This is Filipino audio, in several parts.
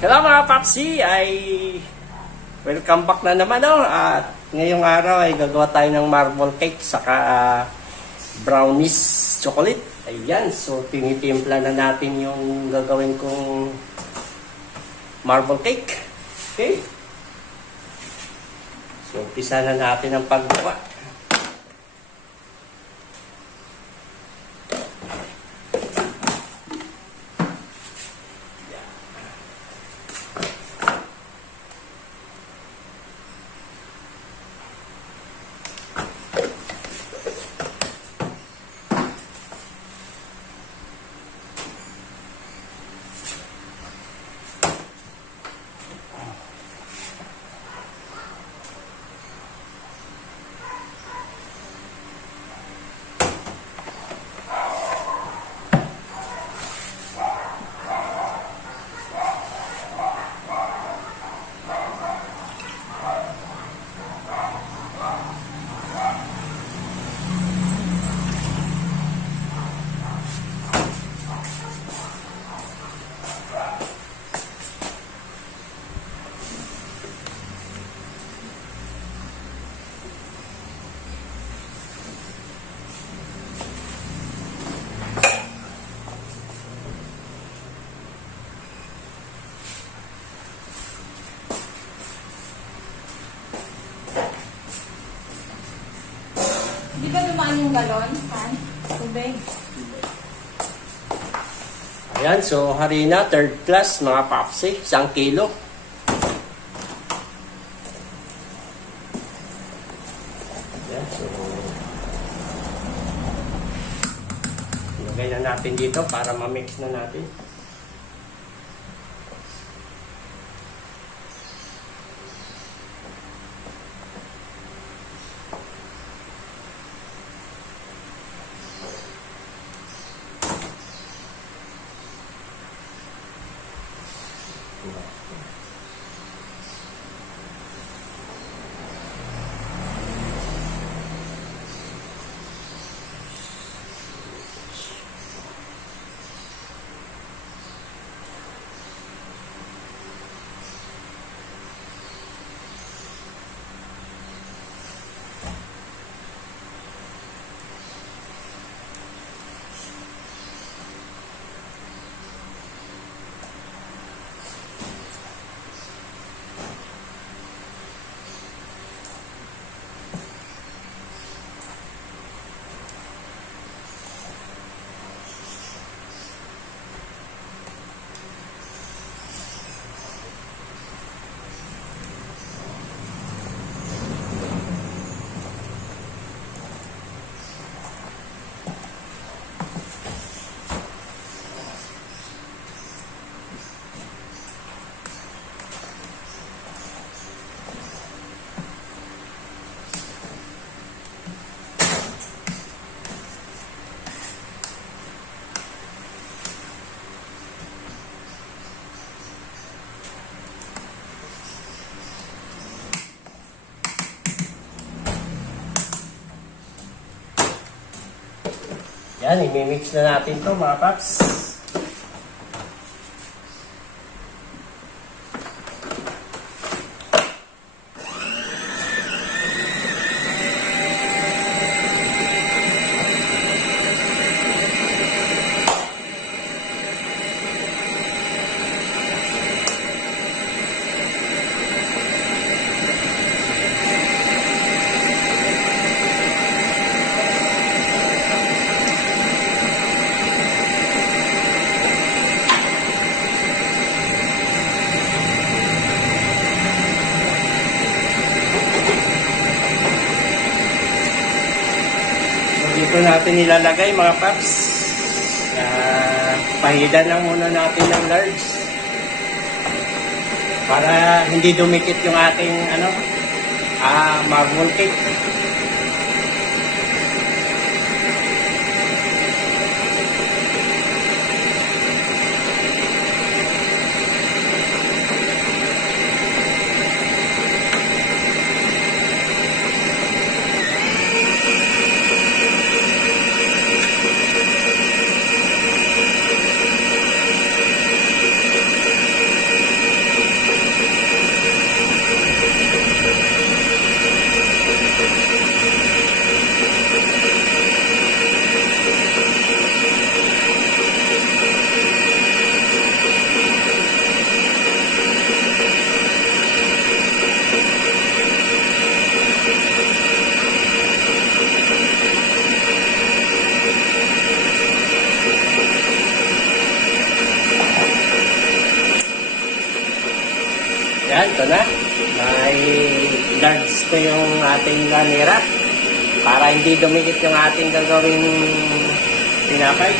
Hello mga Papsi, ay welcome back na naman at ngayong araw ay gagawa tayo ng marble cake saka brownies chocolate. Ayan, so tinitimpla na natin yung gagawin kong marble cake. Okay? So umpisa na natin ang paggawa. Di ba dumaan yung galon? Han? Tubig. Ayan, so harina, third class mga Papsi, 1 kilo. Ayan, so ilagay na natin dito para ma-mix na natin. Yan, i-mix na natin to mga Paps. Dito natin ilalagay mga Paps. Pahidan lang muna natin ng large para hindi dumikit yung ating marble cake. Yan, ito na. May large ko yung ating lanera para hindi dumikit yung ating gagawing tinapay.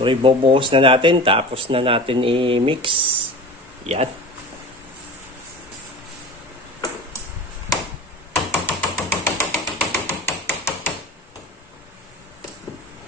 So, ibobuhos na natin, tapos na natin i-mix. Yan.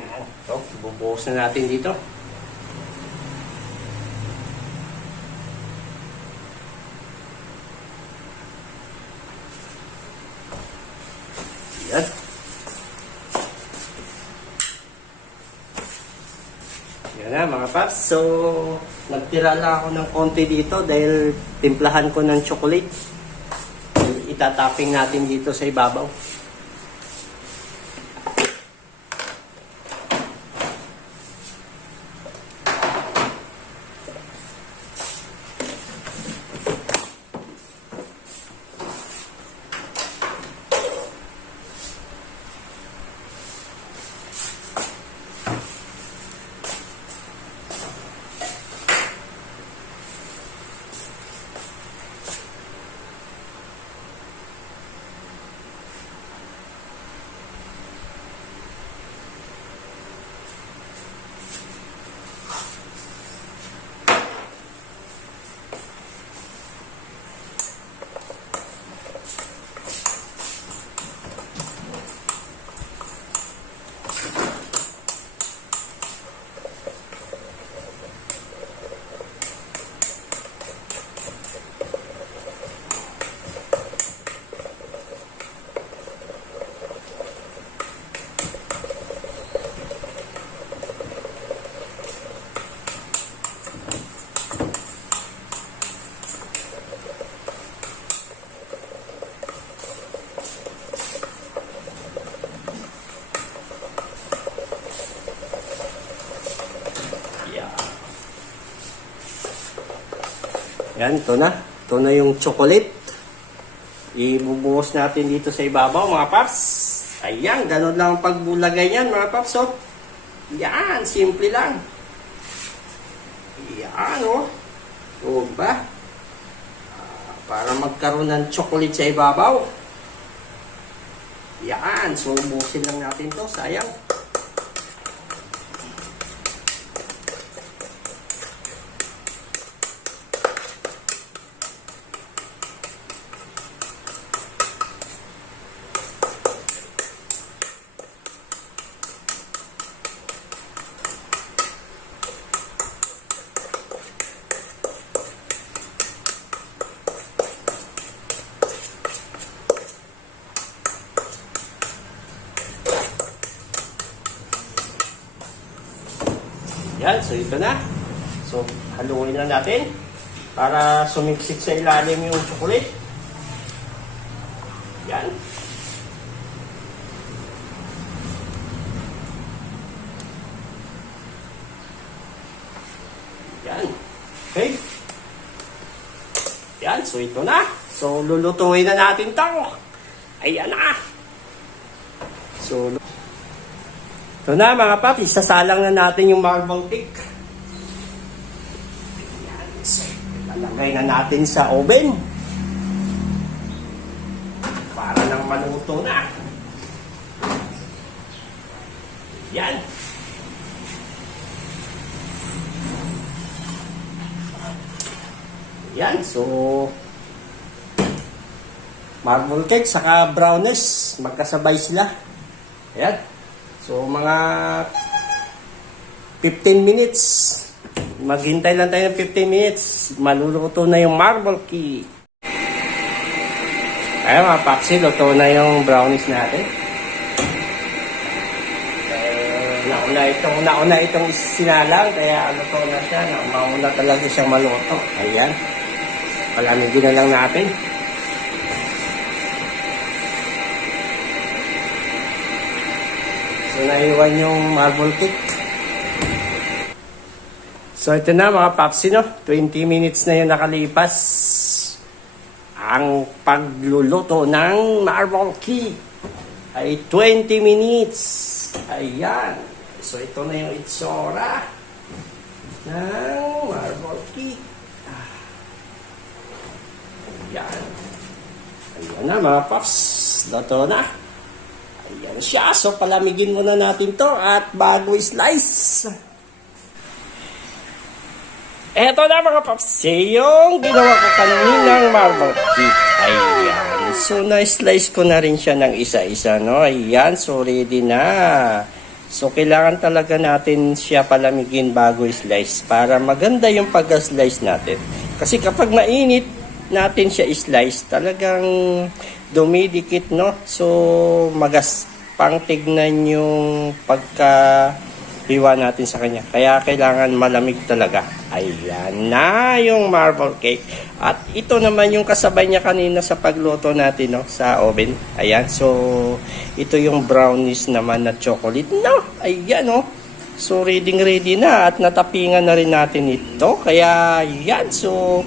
Yan. So, ibobuhos na natin dito. Yan. Yan na mga paps. So, nagtira lang ako ng konti dito dahil timplahan ko ng chocolate. Itatapping natin dito sa ibabaw. Yan, ito na. Ito na yung chocolate. Ibubuhos natin dito sa ibabaw, mga paps. Ayan, ganun lang ang pagbulagay niyan, mga paps. So, yan, simple lang. Yan, oh. O ba? Para magkaroon ng chocolate sa ibabaw. Yan, so buhusin lang natin to. Sayang. Yan, so ito na. So, haluin na natin para sumiksik sa ilalim yung chocolate. Yan. Yan. Okay. Yan, so ito na. So, lulutuin na natin to. Ayan na. So, ito na mga papi, sasalang na natin yung marble cake. Yan. So, lalagay na natin sa oven. Para nang maluto na. Yan. Yan, so marble cake saka brownies, magkasabay sila. Ayan. So, mga 15 minutes. Maghintay lang tayo ng 15 minutes. Maluluto na yung marble cake. Ayan mga paksi, luto na yung brownies natin. Nauna itong sinalang, kaya luto na siya. Mauna talaga siyang maluto. Ayan. Palamigin na lang natin. So, naiwan yung marble cake. So, ito na mga papsi, no? 20 minutes na yung nakalipas. Ang pagluluto ng marble cake ay 20 minutes. Ayan. So, ito na yung itsura ng marble cake. Ayan. Ayan na mga paps. Luto na. Ayan siya. So, palamigin muna natin to at bago i-slice. Eto na mga paps. Yung ginawa ko kaninang marble cake. Ayan. So, na-slice ko na rin siya ng isa-isa, no? Ayan. So, ready na. So, kailangan talaga natin siya palamigin bago i-slice para maganda yung pag-slice natin. Kasi kapag mainit natin siya i-slice, talagang dumidikit, no? So, magaspang tignan yung pagka-hiwa natin sa kanya. Kaya kailangan malamig talaga. Ayan na yung marble cake. At ito naman yung kasabay niya kanina sa pagluto natin, no? Sa oven. Ayan. So, ito yung brownies naman na chocolate, no? Ayan, no? So, ready na at natapingan na rin natin ito. Kaya, yan. So,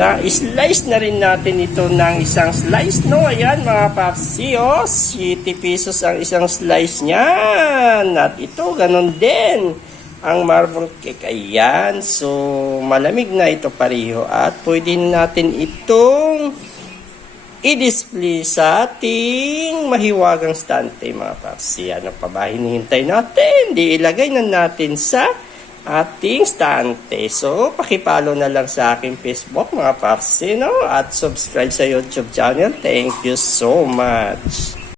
na-slice na rin natin ito ng isang slice, no? Ayan, mga papsi, oh. 70 pesos ang isang slice niyan. At ito, ganun din. Ang marble cake, ayan. So, malamig na ito pareho. At pwede natin itong i-display sa ating mahiwagang stante, mga papsi. Ano pa ba hinihintay natin? Di ilagay na natin sa ating stante. So, pakipalo na lang sa aking Facebook, mga papsi, no? At subscribe sa YouTube channel. Thank you so much.